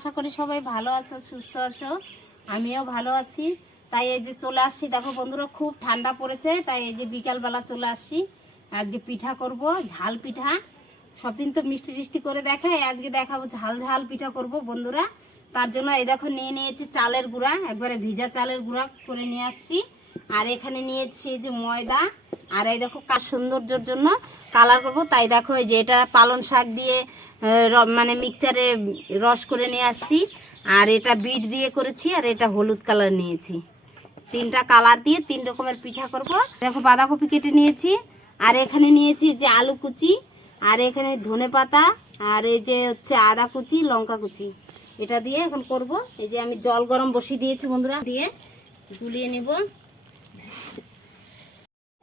আশা করি সবাই ভালো আছো, সুস্থ আছো। আমিও ভালো আছি। তাই এই যে চলে আসছি, দেখো বন্ধুরা, খুব ঠান্ডা পড়েছে, তাই এই যে বিকালবেলা চলে আসছি। আজকে পিঠা করব, ঝাল পিঠা। সব দিন তো মিষ্টি টিষ্টি করে দেখায়, আজকে দেখাবো ঝাল ঝাল পিঠা করব বন্ধুরা। তার জন্য এই দেখো নিয়ে নিয়েছি চালের গুঁড়া, একবারে ভিজা চালের গুঁড়া করে নিয়ে আসছি। আর এখানে নিয়েছি এই যে ময়দা আর এই দেখো কার সৌন্দর্যের জন্য কালার করব। তাই দেখো এই যে এটা পালন শাক দিয়ে মানে মিক্সচারে রস করে নিয়ে আসছি। আর এটা বিট দিয়ে করেছি আর এটা হলুদ কালার নিয়েছি। তিনটা কালার দিয়ে তিন রকমের পিঠা করব। দেখো বাঁধাকপি কেটে নিয়েছি। আর এখানে নিয়েছি যে আলু কুচি, আর এখানে ধনে পাতা, আর এই যে হচ্ছে আদা কুচি, লঙ্কা কুচি। এটা দিয়ে এখন করব। এই যে আমি জল গরম বসিয়ে দিয়েছি বন্ধুরা, দিয়ে গুলিয়ে নেব।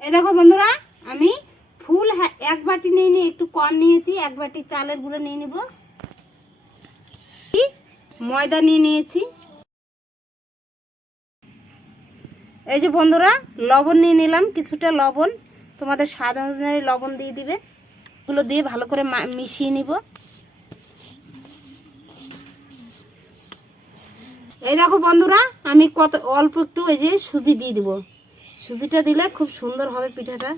এই দেখো বন্ধুরা আমি ফুল হ্যাঁ, এক বাটি নিয়ে নিয়ে একটু কম নিয়েছি এক বাটি চালের গুঁড়ো নিয়ে নেব। ময়দা নিয়ে নিয়েছি। এই যে বন্ধুরা লবণ নিয়ে নিলাম কিছুটা লবণ। তোমাদের স্বাদ অনুযায়ী লবণ দিয়ে দিবে। এগুলো দিয়ে ভালো করে মিশিয়ে নিব। এই দেখো বন্ধুরা আমি কত অল্প একটু এই যে সুজি দিয়ে দিব। সুজিটা দিলে খুব সুন্দর হবে পিঠাটা।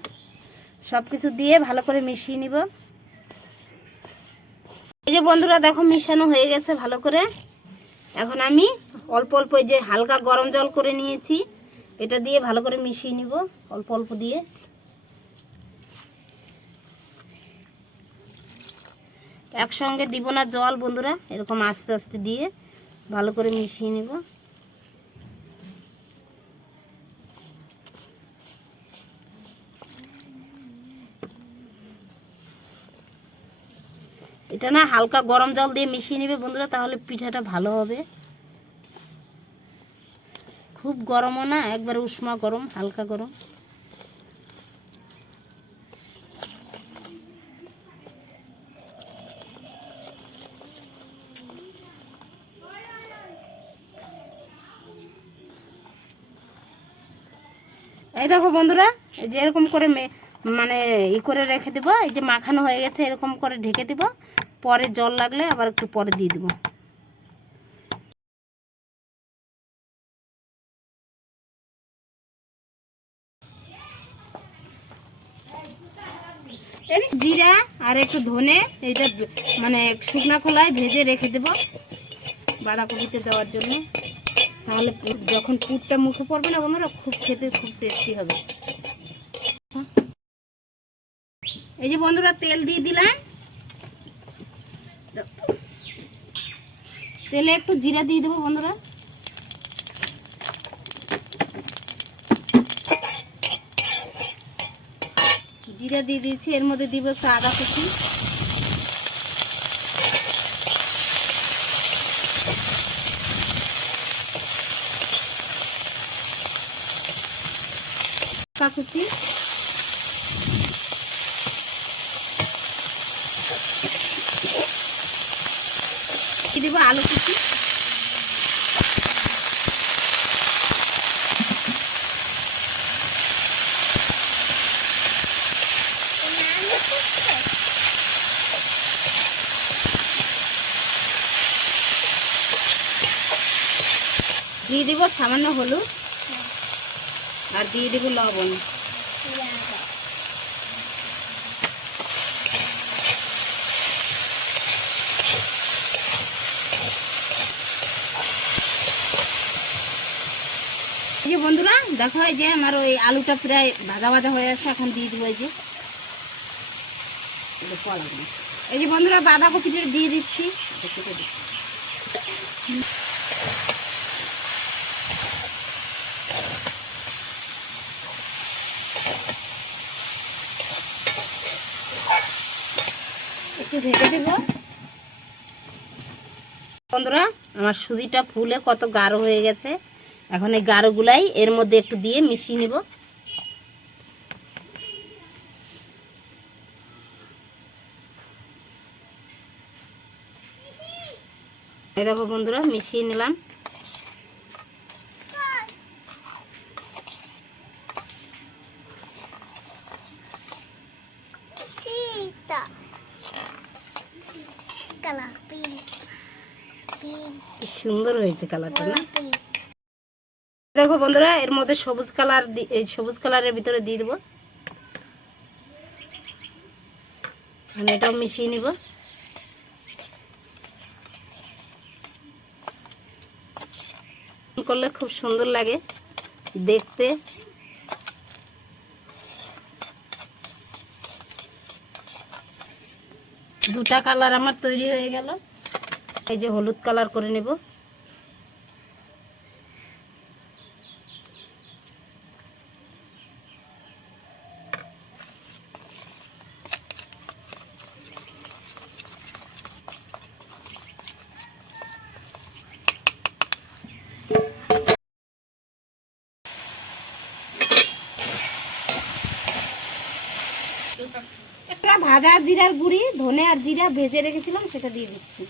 সব কিছু দিয়ে ভালো করে মিশিয়ে নিব। এই যে বন্ধুরা, দেখো মিশানো হয়ে গেছে ভালো করে। এখন আমি অল্প অল্প যে হালকা গরম জল করে নিয়েছি, এটা দিয়ে ভালো করে মিশিয়ে নিব অল্প অল্প দিয়ে। একসঙ্গে দিব না জল বন্ধুরা, এরকম আস্তে আস্তে দিয়ে ভালো করে মিশিয়ে নিব। এটা না হালকা গরম জল দিয়ে মিশিয়ে নেবে বন্ধুরা, তাহলে পিঠাটা ভালো হবে। খুব গরমও না, একবার উষ্মা গরম, হালকা গরম। এই দেখো বন্ধুরা, এই যে এরকম করে মানে ই করে রেখে দেবো, এই যে মাখানো হয়ে গেছে, এরকম করে ঢেকে দেবো। পরে জল লাগলে আবার একটু পরে দিয়ে দেবো। জিরা আর একটু ধনে, এইটা মানে শুকনা খোলায় ভেজে রেখে দেবো বাঁধাকপিতে দেওয়ার জন্য। তাহলে যখন পুরটা মুখে পড়বে না বন্ধুরা, খুব খেতে খুব টেস্টি হবে। এই যে বন্ধুরা, তেল দিয়ে দিলাম। তেলে একটু জিরা দিয়ে দেবো বন্ধুরা। জিরা দিয়ে দিয়েছি, এর মধ্যে দিব একটু আদা কুচি লঙ্কা কুচি দিয়ে দেবো আলু কুচি। দিয়ে দিব সামান্য হলুদ। আর দিয়ে দেবো লবণ। এই যে বন্ধুরা, দেখো এই যে আমার ওই আলুটা প্রায় ভাজা ভাজা হয়ে আসছে, এখন দিয়ে দেবো এই যে। এই যে বন্ধুরা বাঁধাকপিটা দিয়ে দিচ্ছি। একটু ঢেকে দেব। বন্ধুরা, আমার সুজিটা ফুলে কত গাঢ় হয়ে গেছে। এখন এই গাঢ়গুলাই এর মধ্যে একটু দিয়ে মিশিয়ে নিব। এই দেখো বন্ধুরা মিশিয়ে নিলাম. সুন্দর হয়েছে কালারটা না? দেখো বন্ধুরা, এর মধ্যে সবুজ কালার এই সবুজ কালারের ভিতরে দিয়ে দেবো। মানে এটাও মিশিয়ে নিব। করলে খুব সুন্দর লাগে দেখতে। দুটা কালার আমার তৈরি হয়ে গেল। এই যে হলুদ কালার করে নেব। একটা ভাজা জিরার গুঁড়ি, ধনে আর জিরা ভেজে রেখেছিলাম, সেটা দিয়ে দিচ্ছি।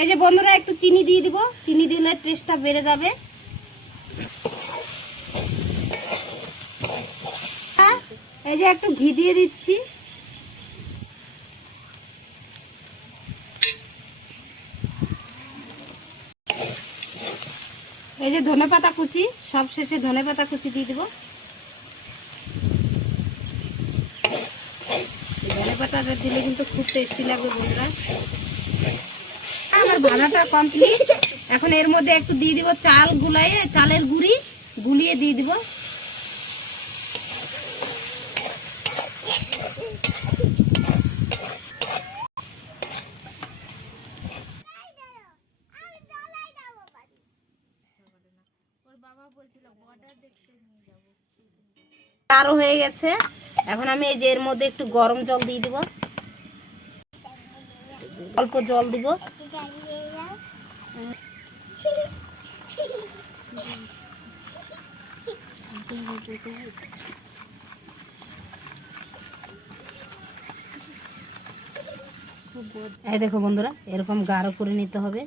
এই যে বন্ধুরা, একটু চিনি দিয়ে দিব। চিনি দিলে টেস্টটা বেড়ে যাবে। এই যে একটু ঘি দিয়ে দিচ্ছি। এই যে ধনে পাতা কুচি, সব শেষে ধনে পাতা কুচি দিয়ে দিব। ধনে দিলে কিন্তু খুব টেস্টি লাগবে বন্ধুরা। আমার ভাজাটা কমপ্লিট এখন এর মধ্যে একটু দিয়ে দিব চাল গুলাইয়ে চালের গুঁড়ি, গুলিয়ে দিয়ে দিব। আরও হয়ে গেছে। এখন আমি এই যে এর মধ্যে একটু গরম জল দিয়ে দিব। অল্প জল দিব। এই দেখো বন্ধুরা, এরকম গাঢ় করে নিতে হবে।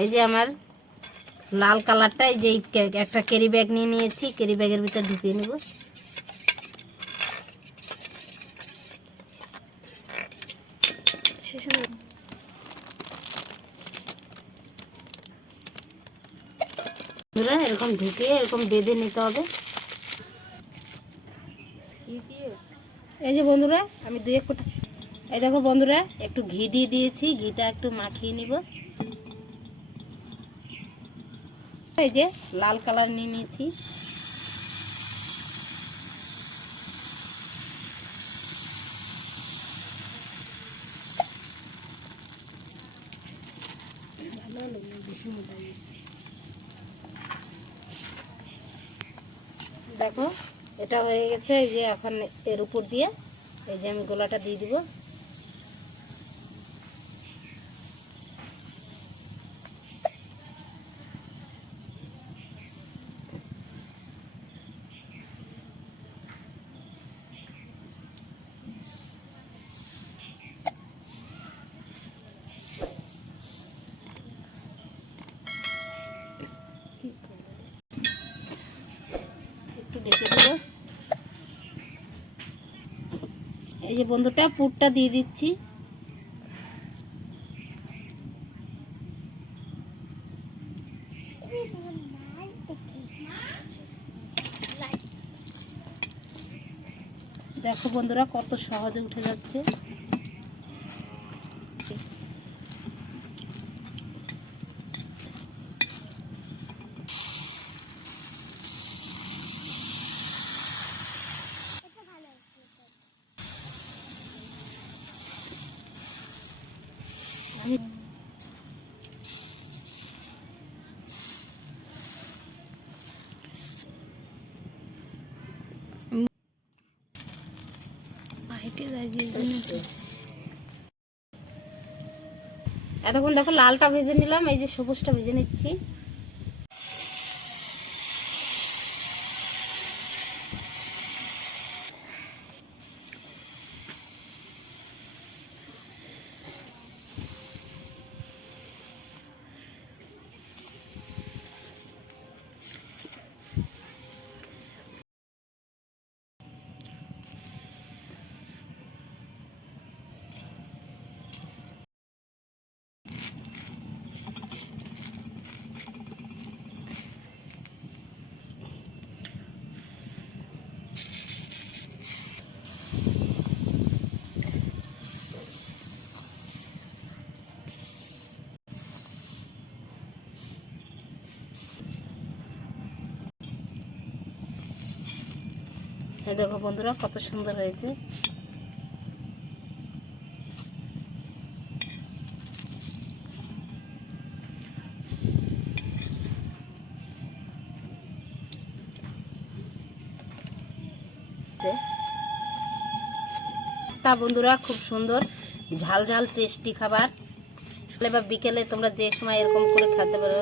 এই যে আমার লাল কালারটা এই যে একটা ক্যারি ব্যাগ নিয়ে নিয়েছি ক্যারি ব্যাগের ভিতরে ঢুকিয়ে নেব। বন্ধুরা, এরকম ঢুকিয়ে এরকম বেঁধে নিতে হবে। এই যে বন্ধুরা আমি দুই এক এই দেখো বন্ধুরা একটু ঘি দিয়ে দিয়েছি ঘিটা একটু মাখিয়ে নিব। এই যে লাল কালার নিয়ে নিয়েছি। দেখো, এটা হয়ে গেছে এই যে এখন এর উপর দিয়ে, এই যে আমি গোলাটা দিয়ে দিব একটু ঢেকে দেবো এই যে বন্ধুটা পুরটা দিয়ে দিচ্ছি। দেখো বন্ধুরা কত সহজে উঠে যাচ্ছে। এতক্ষণ দেখো লালটা ভেজে নিলাম এই যে সবুজটা ভেজে নিচ্ছি। দেখো বন্ধুরা, কত সুন্দর হয়েছে। তা বন্ধুরা, খুব সুন্দর, ঝাল ঝাল টেস্টি খাবার। বা বিকেলে তোমরা যে সময় এরকম করে খেতে পারো।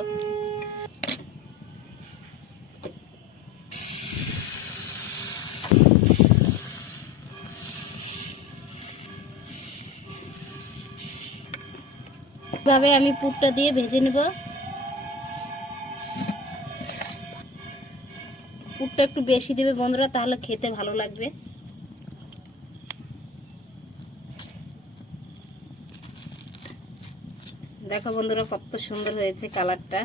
এভাবে আমি পুরটা দিয়ে ভেজে নেব। পুরটা একটু বেশি দেবে বন্ধুরা, তাহলে খেতে ভালো লাগবে। দেখো বন্ধুরা কত সুন্দর হয়েছে কালারটা।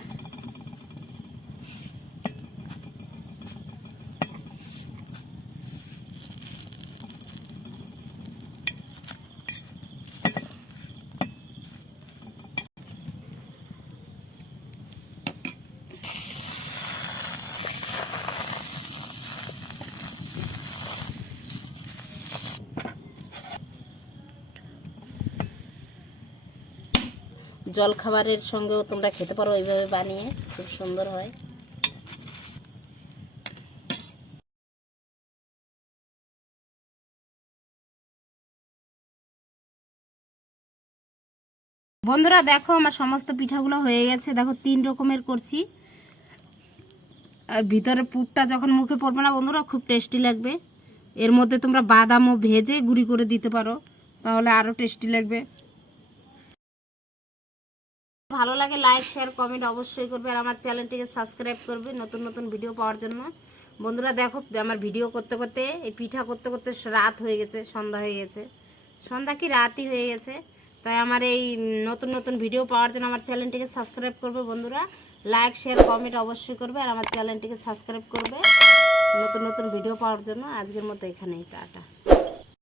জল খাবারের সঙ্গেও তোমরা খেতে পারো, এইভাবে বানিয়ে খুব সুন্দর হয়। বন্ধুরা, দেখো আমার সমস্ত পিঠাগুলো হয়ে গেছে। দেখো, তিন রকমের করছি। আর ভিতরে পুরটা যখন মুখে পড়বে না, বন্ধুরা, খুব টেস্টি লাগবে। এর মধ্যে তোমরা বাদামও ভেজে গুঁড়ি করে দিতে পারো, তাহলে আরও টেস্টি লাগবে। ভালো লাগে লাইক শেয়ার কমেন্ট অবশ্যই করবে আর আমার চ্যানেলটিকে সাবস্ক্রাইব করবে নতুন নতুন ভিডিও পাওয়ার জন্য। বন্ধুরা দেখো, আমার ভিডিও করতে করতে, এই পিঠা করতে করতে রাত হয়ে গেছে, সন্ধ্যা হয়ে গেছে। সন্ধ্যা কি রাতই হয়ে গেছে। তাই আমার এই নতুন নতুন ভিডিও পাওয়ার জন্য আমার চ্যানেলটিকে সাবস্ক্রাইব করবে বন্ধুরা। লাইক শেয়ার কমেন্ট অবশ্যই করবে আর আমার চ্যানেলটিকে সাবস্ক্রাইব করবে। নতুন নতুন ভিডিও পাওয়ার জন্য আজকের মতো এখানেই, টাটা।